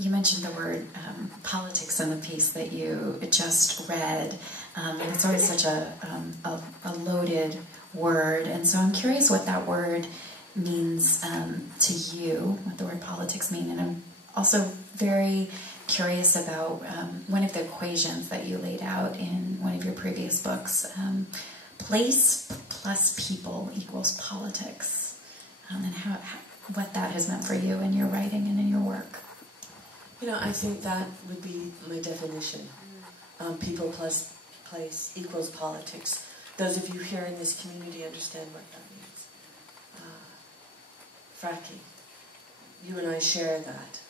you mentioned the word politics in the piece that you just read, and it's always such a loaded word, and so I'm curious what that word means to you, what the word politics mean, and I'm also very curious about one of the equations that you laid out in one of your previous books, place plus people equals politics, and how what that has meant for you in your writing and in your work. You know, I think that would be my definition. People plus place equals politics. Those of you here in this community understand what that means. Fracking. You and I share that.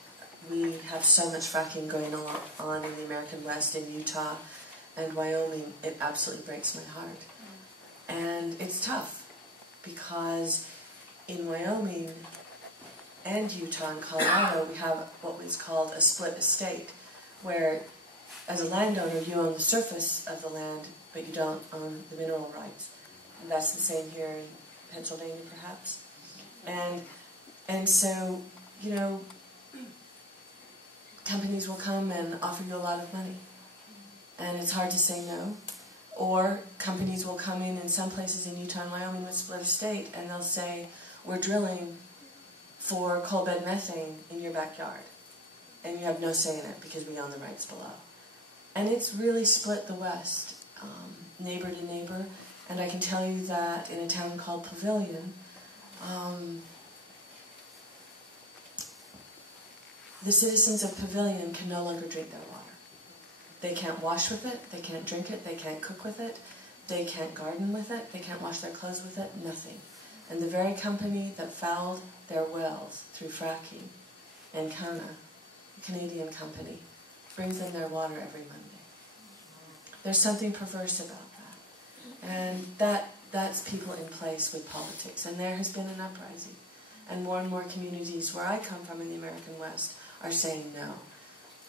We have so much fracking going on in the American West, in Utah and Wyoming. It absolutely breaks my heart. And it's tough because in Wyoming and Utah and Colorado, we have what was called a split estate, where as a landowner you own the surface of the land, but you don't own the mineral rights. And that's the same here in Pennsylvania, perhaps. And so, you know, companies will come and offer you a lot of money, and it's hard to say no. Or companies will come in some places in Utah and Wyoming with split estate, and they'll say, we're drilling for coal bed methane in your backyard, and you have no say in it because we own the rights below. And it's really split the West, neighbor to neighbor. And I can tell you that in a town called Pavilion, the citizens of Pavilion can no longer drink their water. They can't wash with it, they can't drink it, they can't cook with it, they can't garden with it, they can't wash their clothes with it, nothing. And the very company that fouled their wells through fracking, Encona, a Canadian company, brings them their water every Monday. There's something perverse about that. And that's people in place with politics. And there has been an uprising. And more communities where I come from in the American West are saying no.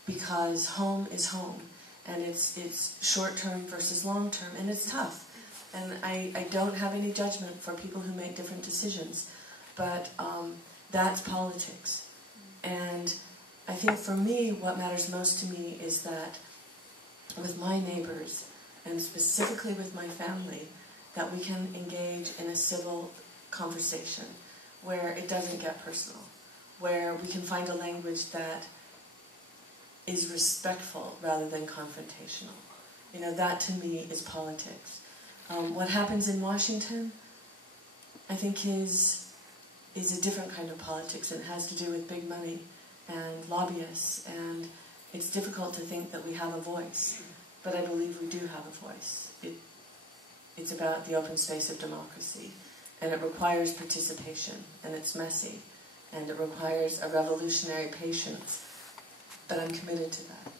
Because home is home. And it's short-term versus long-term. And it's tough. And I don't have any judgment for people who make different decisions. But that's politics. And I think for me, what matters most to me is that with my neighbors, and specifically with my family, that we can engage in a civil conversation where it doesn't get personal, where we can find a language that is respectful rather than confrontational. You know, that to me is politics. What happens in Washington, I think, is a different kind of politics, and it has to do with big money and lobbyists, and it's difficult to think that we have a voice, but I believe we do have a voice. It's about the open space of democracy, and it requires participation, and it's messy, and it requires a revolutionary patience, but I'm committed to that.